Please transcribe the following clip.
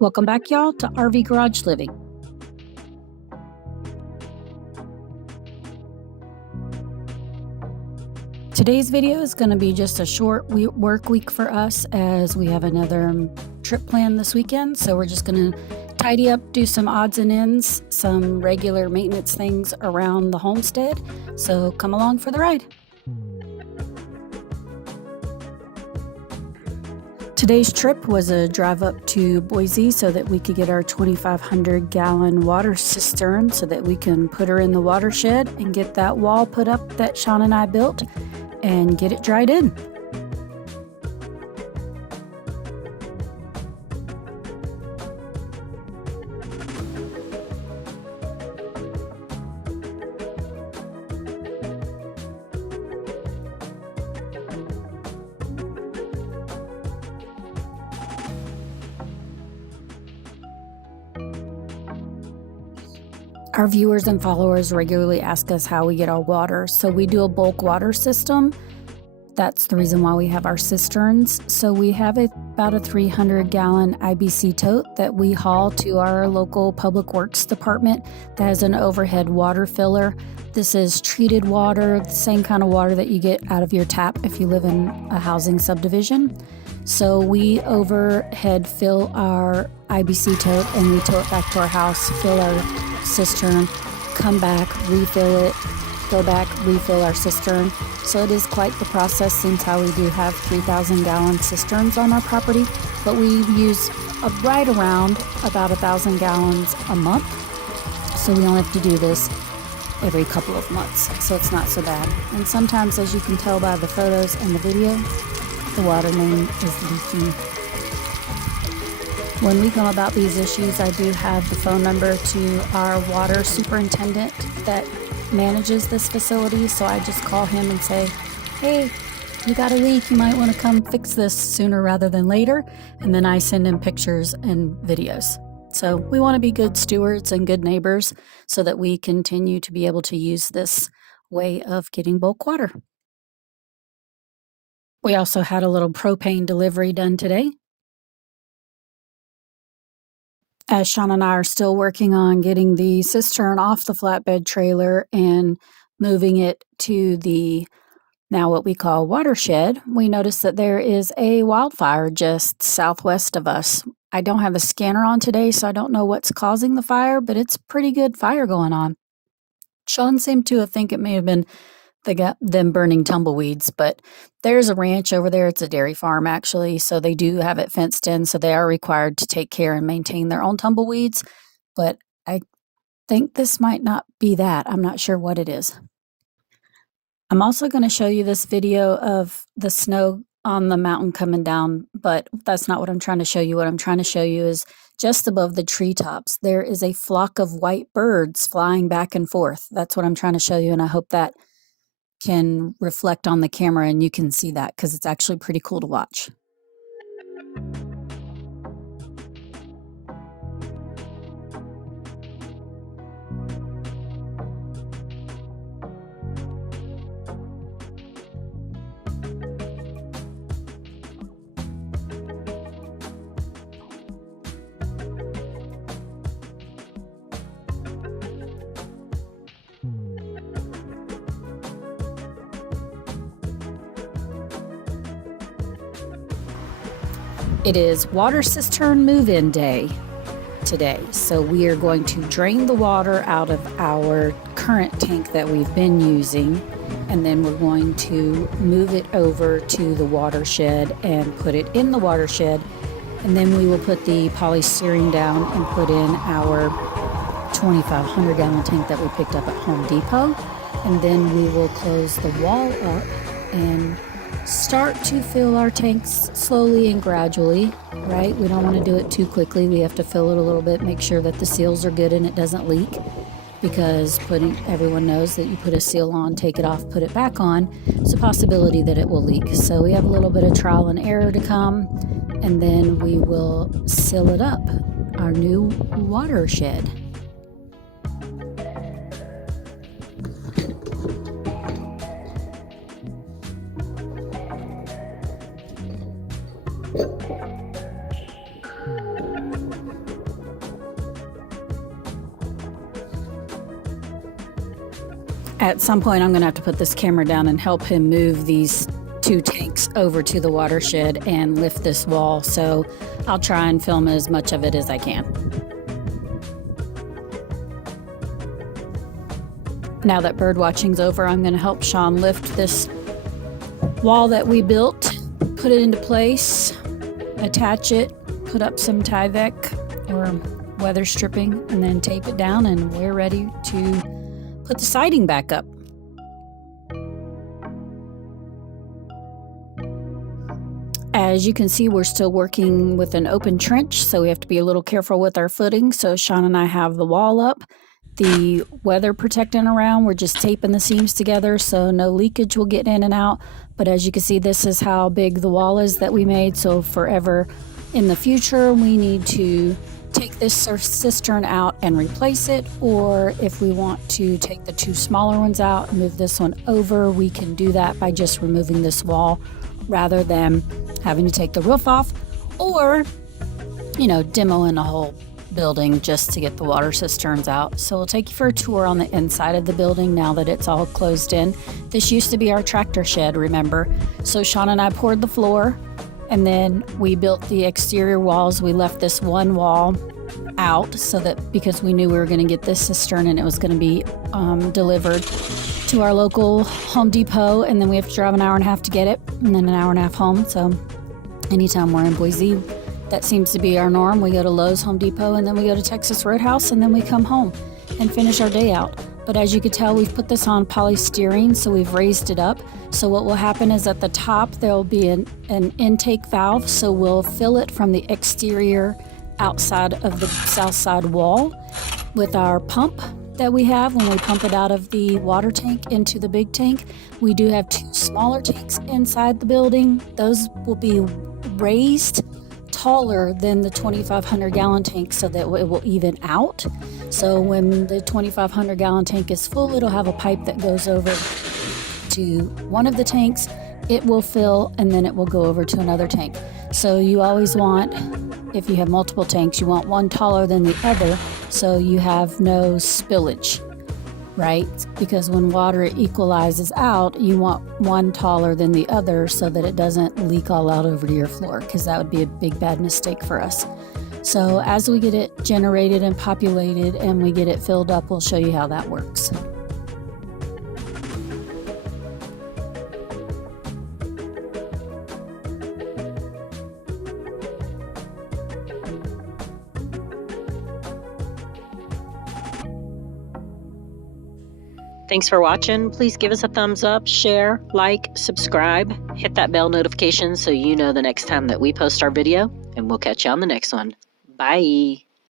Welcome back, y'all, to RV Garage Living. Today's video is going to be just a short work week for us as we have another trip planned this weekend. So we're just going to tidy up, do some odds and ends, some regular maintenance things around the homestead. So come along for the ride. Today's trip was a drive up to Boise so that we could get our 2,500 gallon water cistern so that we can put her in the watershed and get that wall put up that Sean and I built and get it dried in. Our viewers and followers regularly ask us how we get our water. So we do a bulk water system. That's the reason why we have our cisterns. So we have about a 300 gallon IBC tote that we haul to our local public works department that has an overhead water filler. This is treated water, the same kind of water that you get out of your tap if you live in a housing subdivision. So we overhead fill our IBC tote and we tow it back to our house, fill our cistern, come back, refill it, go back, refill our cistern. So it is quite the process since how we do have 3,000 gallon cisterns on our property, but we use right around about 1,000 gallons a month. So we only have to do this every couple of months, so it's not so bad. And sometimes, as you can tell by the photos and the video, the water main is leaking. When we go about these issues, I do have the phone number to our water superintendent that manages this facility, so I just call him and say, hey, you got a leak, you might want to come fix this sooner rather than later, and then I send him pictures and videos. So we want to be good stewards and good neighbors so that we continue to be able to use this way of getting bulk water. We also had a little propane delivery done today. As Sean and I are still working on getting the cistern off the flatbed trailer and moving it to the now what we call Watershed, we noticed that there is a wildfire just southwest of us. I don't have a scanner on today, so I don't know what's causing the fire, but it's pretty good fire going on. Sean seemed to think it may have been them burning tumbleweeds, but there's a ranch over there. It's a dairy farm, actually, so they do have it fenced in, so they are required to take care and maintain their own tumbleweeds, but I think this might not be that. I'm not sure what it is. I'm also going to show you this video of the snow on the mountain coming down, but that's not what I'm trying to show you. What I'm trying to show you is just above the treetops, there is a flock of white birds flying back and forth. That's what I'm trying to show you, and I hope that can reflect on the camera and you can see that because it's actually pretty cool to watch. It is water cistern move-in day today, so we are going to drain the water out of our current tank that we've been using, and then we're going to move it over to the watershed and put it in the watershed, and then we will put the polystyrene down and put in our 2,500 gallon tank that we picked up at Home Depot, and then we will close the wall up and start to fill our tanks slowly and gradually, right? We don't want to do it too quickly. We have to fill it a little bit, make sure that the seals are good and it doesn't leak, because everyone knows that you put a seal on, take it off, put it back on, it's a possibility that it will leak. So we have a little bit of trial and error to come, and then we will seal it up, our new watershed. At some point, I'm going to have to put this camera down and help him move these 2 tanks over to the watershed and lift this wall. So I'll try and film as much of it as I can. Now that bird watching's over, I'm going to help Sean lift this wall that we built, put it into place, attach it, put up some Tyvek or weather stripping, and then tape it down, and we're ready to put the siding back up. As you can see, we're still working with an open trench, so we have to be a little careful with our footing. So Sean and I have the wall up, the weather protecting around. We're just taping the seams together so no leakage will get in and out. But as you can see, this is how big the wall is that we made. So forever in the future, we need to take this cistern out and replace it, or if we want to take the 2 smaller ones out and move this one over, we can do that by just removing this wall rather than having to take the roof off or, demoing the whole building just to get the water cisterns out. So we'll take you for a tour on the inside of the building now that it's all closed in. This used to be our tractor shed, remember? So Sean and I poured the floor, and then we built the exterior walls. We left this one wall out so that because we knew we were going to get this cistern and it was going to be delivered to our local Home Depot, and then we have to drive an hour and a half to get it, and then an hour and a half home. So anytime we're in Boise, that seems to be our norm. We go to Lowe's, Home Depot, and then we go to Texas Roadhouse, and then we come home and finish our day out. But as you can tell, we've put this on polystyrene, so we've raised it up. So what will happen is at the top, there will be an intake valve, so we'll fill it from the exterior outside of the south side wall with our pump that we have when we pump it out of the water tank into the big tank. We do have 2 smaller tanks inside the building. Those will be raised taller than the 2,500 gallon tank so that it will even out. So when the 2,500 gallon tank is full, it'll have a pipe that goes over to one of the tanks. It will fill, and then it will go over to another tank. So you always want, if you have multiple tanks, you want one taller than the other so you have no spillage, right? Because when water equalizes out, you want one taller than the other so that it doesn't leak all out over to your floor, because that would be a big bad mistake for us. So as we get it generated and populated and we get it filled up, we'll show you how that works. Thanks for watching. Please give us a thumbs up, share, like, subscribe, hit that bell notification so you know the next time that we post our video, and we'll catch you on the next one. Bye.